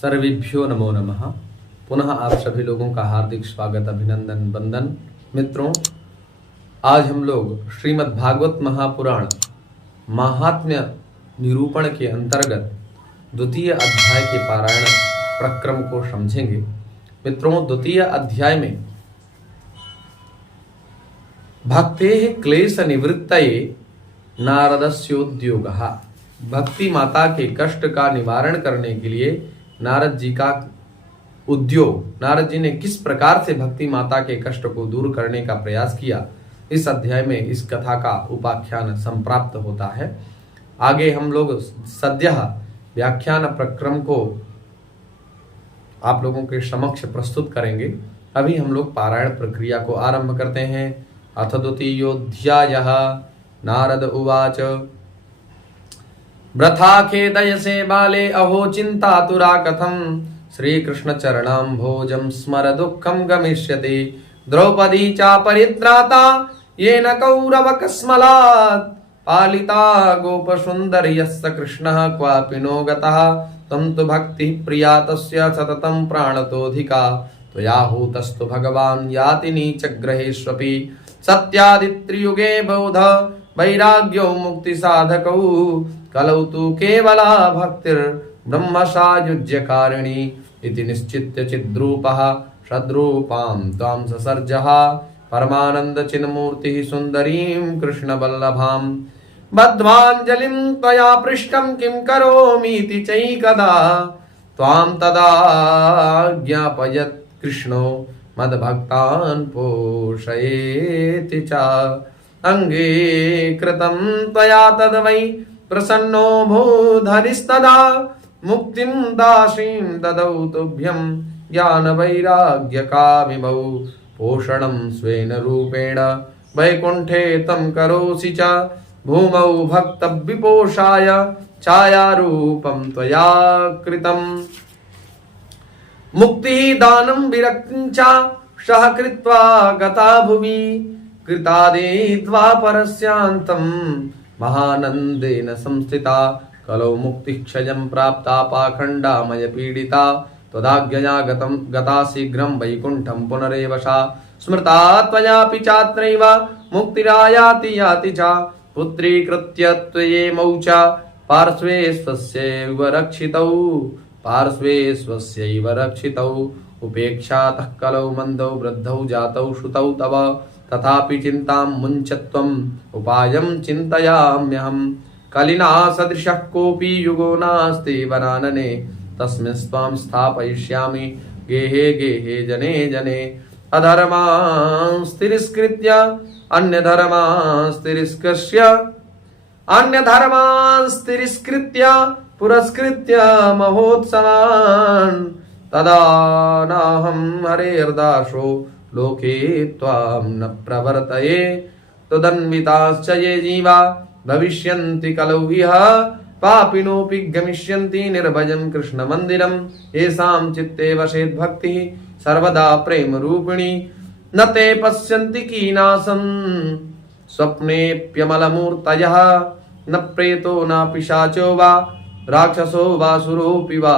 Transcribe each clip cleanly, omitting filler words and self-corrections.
सर्वेभ्यो नमो नमः। पुनः आप सभी लोगों का हार्दिक स्वागत, अभिनंदन, वंदन। मित्रों, आज हम लोग श्रीमद् भागवत महापुराण महात्म्य निरूपण के अंतर्गत द्वितीय अध्याय के पारायण प्रक्रम को समझेंगे। मित्रों, द्वितीय अध्याय में भक्तेः क्लेश निवृत्तये नारदस्योद्योगः, भक्ति माता के कष्ट का निवारण करने के लिए नारद जी का उद्योग, नारद जी ने किस प्रकार से भक्ति माता के कष्ट को दूर करने का प्रयास किया, इस अध्याय में इस कथा का उपाख्यान संप्राप्त होता है। आगे हम लोग सद्यः व्याख्यान प्रक्रम को आप लोगों के समक्ष प्रस्तुत करेंगे। अभी हम लोग पारायण प्रक्रिया को आरंभ करते हैं। अथ द्वितीयोऽध्यायः। नारद उवाच वृथा खेदयसे बाले अहो चिन्तातुरा कथं श्रीकृष्ण चरणाम्भोजं स्मर दुःखं गमिष्यति द्रौपदी च परित्राता येन कौरवकस्मलात् पालिता गोपसुन्दर्यस्य कृष्णः क्वापि नो गतः त्वं तु भक्तिः प्रिया तस्य सततं प्राणतोऽधिका त्वया हूतस्तु भगवान् याति नीचग्रहेष्वपि सत्यादित्रियुगे बौध वैराग्यो मुक्तिसाधकौ कलौ तु केवला भक्तिर्ब्रह्मसायुज्यकारिणी इति निश्चित्य चिद्रूपः सद्रूपां त्वां ससर्जः परमानन्दचिन्मूर्तिः सुन्दरीं कृष्णवल्लभां बद्ध्वाञ्जलिं त्वया पृष्टं किं करोमीति चैकदा त्वां तदा ज्ञापयत् कृष्णो मद्भक्तान् पोषयेति च अङ्गीकृतं त्वया तद्वै प्रसन्नो भूधरिस्तदा मुक्तिं दासीं ददौ तुभ्यं ज्ञानवैराग्यकामिमौ पोषणं स्वेन रूपेण वैकुण्ठे तं करोसि च भूमौ भक्तविपोषाय छायारूपं त्वया कृतम् मुक्तिः दानं विरक्तिं च सह कृत्वा गता भुवि कृतादे द्वापरस्यान्तं महानन्देन संस्थिता कलौ मुक्तिक्षयं प्राप्ता पाखण्डामय पीडिता त्वदाज्ञया गता शीघ्रं वैकुण्ठं पुनरेव सा स्मृता त्वयापि चात्रैव मुक्तिरायाति याति च पुत्रीकृत्य त्वयेमौ च पार्श्वे स्वस्यैव रक्षितौ उपेक्षातः कलौ मन्दौ वृद्धौ जातौ श्रुतौ तव तथापि चिन्तां मुञ्चत्वम् उपायं चिन्तयाम्यहम् कलिना सदृशः कोऽपि युगो नास्ति वरानने तस्मिन् त्वां स्थापयिष्यामि गेहे गेहे जने जने अधर्मांस् तिरस्कृत्य अन्यधर्मांस् तिरस्कृत्य पुरस्कृत्य महोत्सवान् तदा नाहं हरेर्दासो लोके त्वां न प्रवर्तये तदन्विताश्च ये जीवा भविष्यन्ति कलौ इह पापिनोऽपि गमिष्यन्ति निर्भयं कृष्णमन्दिरं येषां चित्ते वसेत् भक्तिः सर्वदा प्रेम रूपिणी न ते पश्यन्ति कीनासं स्वप्नेऽप्यमलमूर्तयः न प्रेतो न पिशाचो वा राक्षसो वासुरोऽपि वा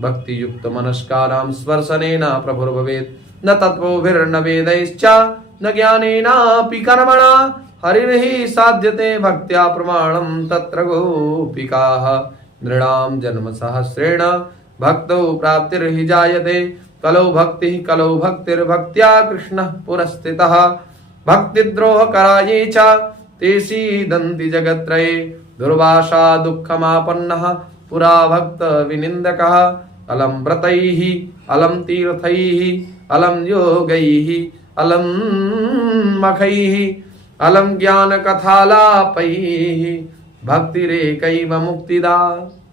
भक्तियुक्त मनस्कारां स्पर्शनेन प्रभुर्भवेत् न तत्त्वभिर्न वेदैश्च न ज्ञानेनापि कर्मणा हरिर्हि साध्यते भक्त्या प्रमाणं तत्र गोपिकाः नृणां जन्म सहस्रेण भक्तौ प्राप्तिर्हि जायते कलौ भक्तिः कलौ भक्तिर्भक्त्या कृष्णः पुरस्थितः भक्तिद्रोहकराये च ते सीदन्ति जगत्त्रये दुर्वासा दुःखमापन्नः पुरा भक्त विनिन्दकः अलम व्रतैः अलम तीर्थैः अलम योगैः अलम मखैः अलम ज्ञान कथालापैः भक्तिरेकैव मुक्तिदा।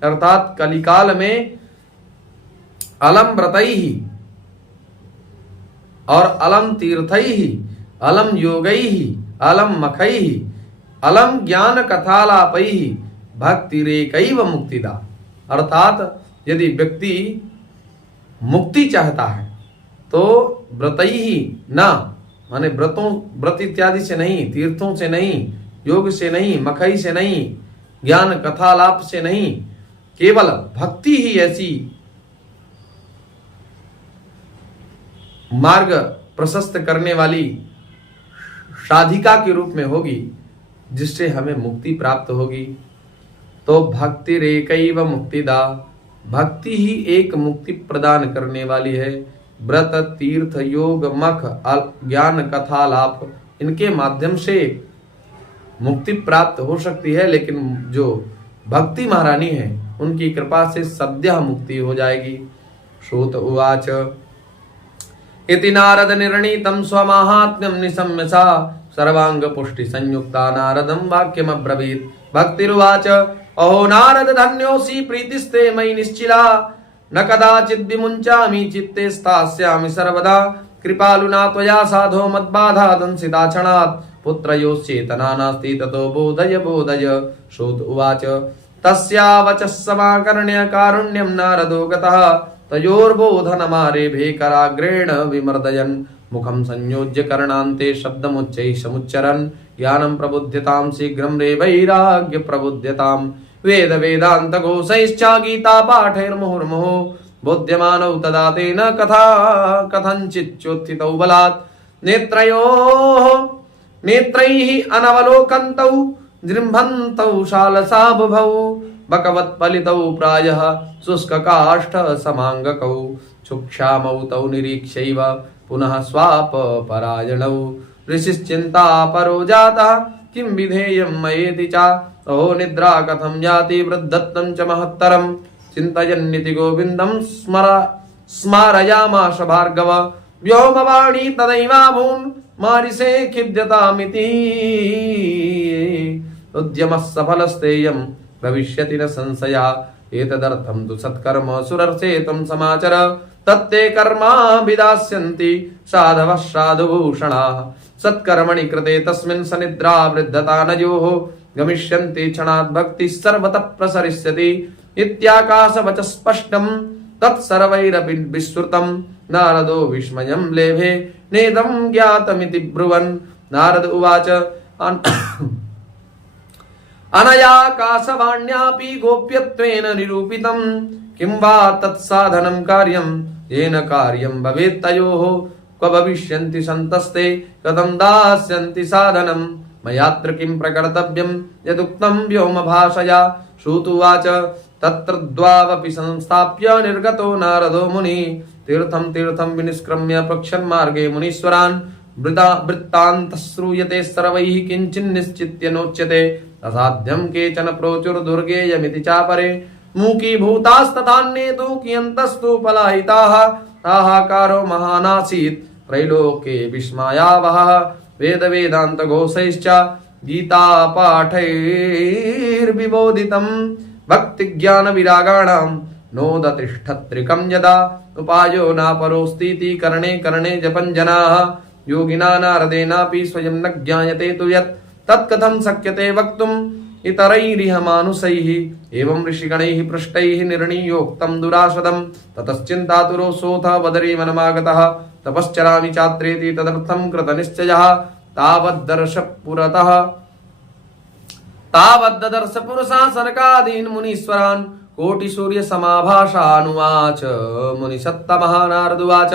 अर्थात कलिकाल में अलम व्रतैः और अलम तीर्थैः अलम योगैः अलम मखैः अलम ज्ञान कथालापैः भक्तिरेकैव मुक्तिदा। अर्थात यदि व्यक्ति मुक्ति चाहता है तो व्रतैः न माने व्रत इत्यादि से नहीं, तीर्थों से नहीं, योग से नहीं, मखई से नहीं, ज्ञान कथालाप से नहीं, केवल भक्ति ही ऐसी मार्ग प्रशस्त करने वाली साधिका के रूप में होगी, जिससे हमें मुक्ति प्राप्त होगी। तो भक्ति रेकैव मुक्तिदा, भक्ति ही एक मुक्ति प्रदान करने वाली है। व्रत तीर्थ योग मख ज्ञान कथा लाभ, इनके माध्यम से मुक्ति प्राप्त हो सकती है, लेकिन जो भक्ति महारानी है उनकी कृपा से सद्यः मुक्ति हो जाएगी। श्रुत उवाच इति नारद निर्णीतं स्वमाहात्म्यं निशम्य सा सर्वांग पुष्टि संयुक्ता नारदं वाक्यमब्रवीत्। भक्तिरुवाच अहो नारद धन्योऽसि प्रीतिस्ते मयि निश्चिला, न कदाचित् विमुञ्चामि चित्ते स्थास्यामि सर्वदा। कृपालुना त्वया साधो मद्बाधा दंसिता क्षणात्, पुत्रयोश्चेतना नास्ति ततो बोधय बोधय। श्रुत उवाच तस्या वचः समाकर्ण्य कारुण्यं नारदो गतः, तयोर्बोधनमारेभे कराग्रेण विमर्दयन्। मुखं संयोज्य कर्णान्ते शब्दमुच्चैः समुच्चरन्, ज्ञानं प्रबुध्यतां शीघ्रं रे वैराग्य प्रबुध्यतां। वेद वेदान्त घोषैश्च गीता पाठैर्मुहुर्मुहुः, बोध्यमानौ तदा तेन कथा कथञ्चिच्चोत्थितौ बलात्। नेत्रैः अनवलोकन्तौ जृम्भन्तौ शालसा बुभौ, बकवत्पलितौ प्रायः शुष्ककाष्ठ समाङ्गकौ। क्षुक्षामौ तौ निरीक्ष्यैव पुनः स्वापपरायणौ, ऋषिश्चिन्ता परो जातः किं विधेयं मयेति च। अहो निद्रा कथं जाति वृद्धत्वं च महत्तरं, चिन्तयन्निति गोविन्दं स्मारयामाश भार्गव। व्योमवाणी तदैवाभून् मारिसे खिद्यतामिति, उद्यमः सफलस्तेयं भविष्यति न संशयः। एतदर्थं तु सत्कर्म सुरर्षे तं समाचर, तत्ते कर्मा विदास्यन्ति साधवः साधुभूषणाः। सत्कर्मणि कृते तस्मिन् सनिद्रा वृद्धता नयोः, गमिष्यन्ति क्षणात् भक्तिः सर्वतः प्रसरिष्यति। इत्याकाशवचः स्पष्टं तत्सर्वैरपि विश्रुतं, नारदो विस्मयं लेभे नेदं ज्ञातमिति ब्रुवन्। नारद उवाच अनयाकाशवाण्यापि गोप्यत्वेन निरूपितं, किं वा तत्साधनं कार्यं येन कार्यं भवेत् तयोः। क्व भविष्यन्ति सन्तस्ते कथं दास्यन्ति साधनं, मयात्र किं प्रकर्तव्यं यदुक्तं व्योमभाषया। श्रुत उवाच तत्र द्वावपि संस्थाप्य निर्गतो नारदो मुनिः, तीर्थं तीर्थं विनिष्क्रम्य पृच्छन्मार्गे मुनीश्वरान्। वृत्तान्तः श्रूयते सर्वैः किञ्चिन्निश्चित्य नोच्यते, असाध्यं केचन प्रोचुर्दुर्गेयमिति चापरे। मूकीभूतास्तथान्ये तु कियन्तस्तु पलायिताः, हाहाकारो महानासीत् त्रैलोके विस्मयावहः। वेद वेदान्त घोषैश्च गीता पाठैर्विबोधितं, भक्ति ज्ञान विरागाणां नोदतिष्ठत्रिकं यदा। उपायो नापरोस्तीति करणे करणे जपन् जनाः, योगिना नारदेनापि स्वयं न ज्ञायते तु यत् तत्कथं शक्यते वक्तुम् इतरैरिह मानुषैः। एवं ऋषिगणैः पृष्टैः निर्णीयोक्तं दुराशदम्, ततश्चिन्तातुरो सोऽथ बदरी वनमागतः। तपश्चरामि चात्रेति तदर्थं कृतनिश्चयः, तावद्दर्श पुरुषा सनकादीन् मुनीश्वरान्। कोटिसूर्य समाभाषानुवाच मुनिसत्तमः। नारदुवाच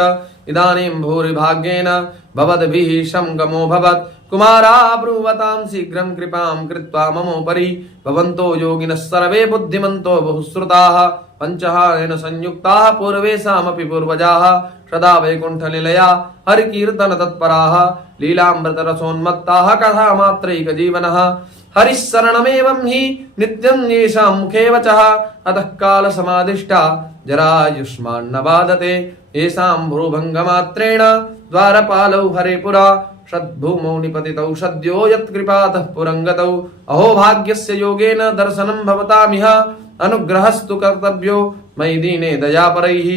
इदानीं भूरिभाग्येन भवद्भिः संगमो भवत्, कुमारा ब्रुवतां शीघ्रं कृपां कृत्वा ममोपरि। भवन्तो योगिनः सर्वे बुद्धिमन्तो बहुश्रुताः, पञ्चहारेण संयुक्ताः पूर्वेषामपि पूर्वजाः। सदा वैकुण्ठनिलया हरिकीर्तन तत्पराः, लीलामृतरसोन्मत्ताः कथामात्रैकजीवनः। हरिशरणमेवं हि नित्यं येषां मुखे वचः, अतः कालसमादिष्टा जरायुष्मान्न बाधते। येषां भ्रूभङ्गमात्रेण द्वारपालौ हरे पुरा, सद्भूमौ निपतितौ सद्यो यत्कृपातः पुरङ्गतौ। अहो भाग्यस्य योगेन दर्शनं भवतामिह, अनुग्रहस्तु कर्तव्यो मयि दीने दयापरैः।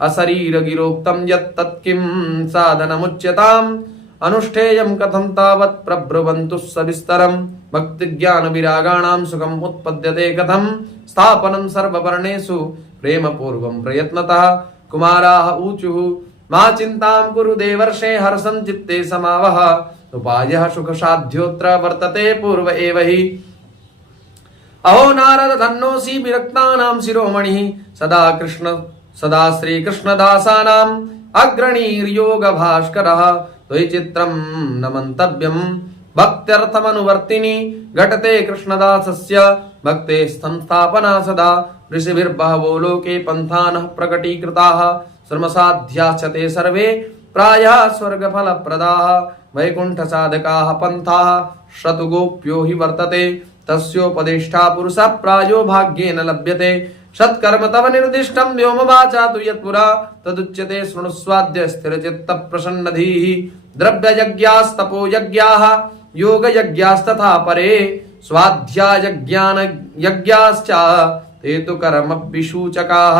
अशरीरगिरोक्तं यत् तत्किं साधनमुच्यताम्, अनुष्ठेयं कथं तावत् प्रब्रुवन्तु सविस्तरम्। भक्तिज्ञानविरागाणां सुखम् उत्पद्यते कथं, स्थापनं सर्ववर्णेषु प्रेमपूर्वं प्रयत्नतः। कुमाराः ऊचुः मा चिन्तां कुरु देवर्षे, हर्षं चित्ते समावह। उपायः सुखसाध्योऽत्र वर्तते पूर्व एव हि। अहो नारद धन्योऽसि विरक्तानां शिरोमणिः, सदा कृष्ण सदा श्रीकृष्णदासानाम् अग्रणीर्योगभास्करः त्वयि चित्रं न मन्तव्यम् भक्त्यर्थमनुवर्तिनि घटते कृष्णदासस्य भक्ते संस्थापना सदा ऋषिभिर्बहवो लोके पन्थानः प्रकटीकृताः श्रमसाध्याश्च ते सर्वे प्रायः स्वर्गफलप्रदाः वैकुण्ठसाधकाः पन्थाः शतगोप्यो हि वर्तते तस्योपदेष्टा पुरुषः प्रायो भाग्येन लभ्यते सत्कर्म तव निर्दिष्टं व्योमवाचा तु यत्पुरा तदुच्यते शृणुस्वाद्य स्थिरचित्तप्रसन्नधीः द्रव्ययज्ञास्तपोयज्ञाः योगयज्ञास्तथा परे स्वाध्यायज्ञानयज्ञाश्च ते तु कर्मविसूचकाः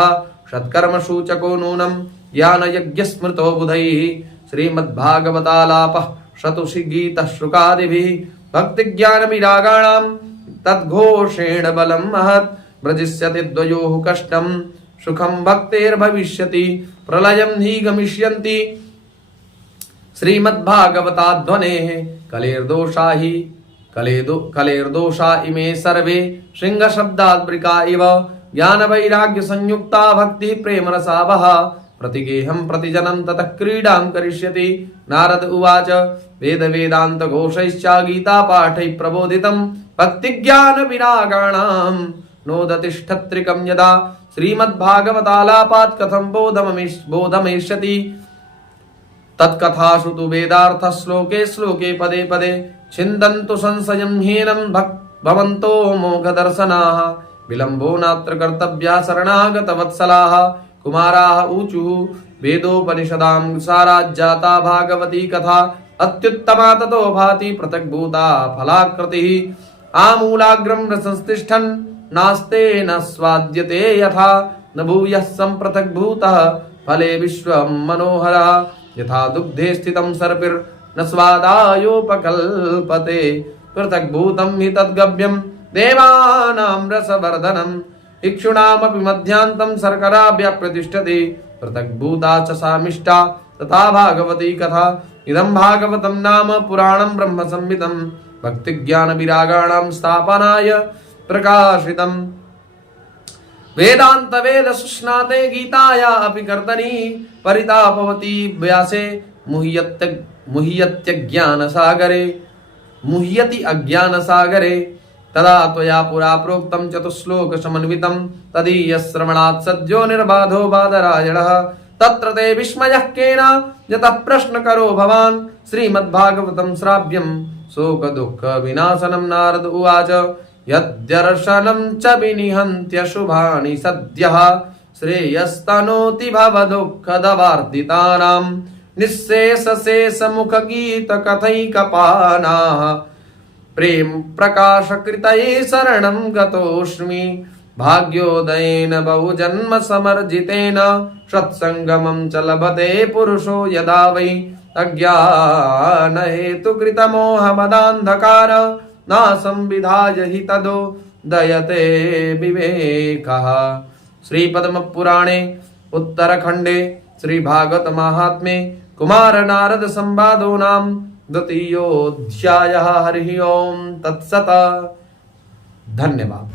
सत्कर्मसूचको नूनं ज्ञानयज्ञस्मृतो बुधैः श्रीमद्भागवतालापः शतुषि गीतः श्रुकादिभिः भक्तिज्ञानविरागाणां तद्घोषेण बलं महत् व्रजिष्यति द्वयोः कष्टं सुखं भक्तेर्भविष्यति प्रलयं हि गमिष्यन्ति श्रीमद्भागवताध्वनेः कलेर्दोषा इमे सर्वे सिंहशब्दाद्वृका इव ज्ञानवैराग्यसंयुक्ता भक्तिः प्रेमरसावः प्रतिगेहं प्रतिजनं ततः क्रीडां करिष्यति नारद उवाच वेदवेदान्तघोषैश्च गीतापाठैः प्रबोधितं भक्तिज्ञानविरागाणां नोदतिष्ठत्रिकं यदा श्रीमद्भागवतालापात् कथं बोधमेष्यति तत्कथासु तु वेदार्थः श्लोके श्लोके पदे पदे छिन्दन्तु संशयं हीनं भवन्तो मोघदर्शनाः विलम्बो नात्र कर्तव्यः शरणागतवत्सलाः कुमाराः ऊचुः वेदोपनिषदां साराज्जाता भागवती कथा अत्युत्तमा ततो भाति पृथग्भूता फलाकृतिः आमूलाग्रं रसंस्तिष्ठन् नास्ते न स्वाद्यते यथा न भूयः सम्पृथग्भूतः फले विश्वं मनोहरः यथा दुग्धे स्थितं सर्पिर्न स्वादायोपकल्पते पृथग्भूतं हि तद्गव्यं देवानां रसवर्धनम् इक्षुणामपि मध्यान्तं शर्कराभ्यप्रतिष्ठति पृथग्भूता च सामिष्टा तथा भागवती कथा इदं भागवतं नाम पुराणं ब्रह्मसंहितं भक्तिज्ञानविरागाणां स्थापनाय प्रकाशितम् वेदान्तवेदसुष्णाते गीताया अपि कर्तनी परितापवती व्यासे मुह्यति अज्ञानसागरे तदा त्वया पुरा प्रोक्तं चतुश्लोकसमन्वितं तदीयश्रवणात् सद्यो निर्बाधो बादरायणः तत्र ते विस्मयः केन यतः प्रश्नकरो भवान् श्रीमद्भागवतं श्राव्यं शोकदुःखविनाशनं नारद उवाच यद्दर्शनं च विनिहन्त्यशुभानि सद्यः श्रेयस्तनोति भवदुःखदवार्दितानां निःशेषशेषमुखगीतकथैकपानाः प्रेम प्रकाशकृतये शरणं गतोऽस्मि भाग्योदयेन बहुजन्म समर्जितेन सत्सङ्गमं च लभते पुरुषो यदा वै अज्ञानहेतुकृतमोहमदान्धकार नाशं विधाय हि तदोदयते विवेकः। श्रीपद्मपुराणे उत्तरखण्डे श्रीभागवतमाहात्म्ये कुमारनारद संवादो नाम द्वितीयोऽध्यायः। हरिः ओम तत्सत्। धन्यवाद।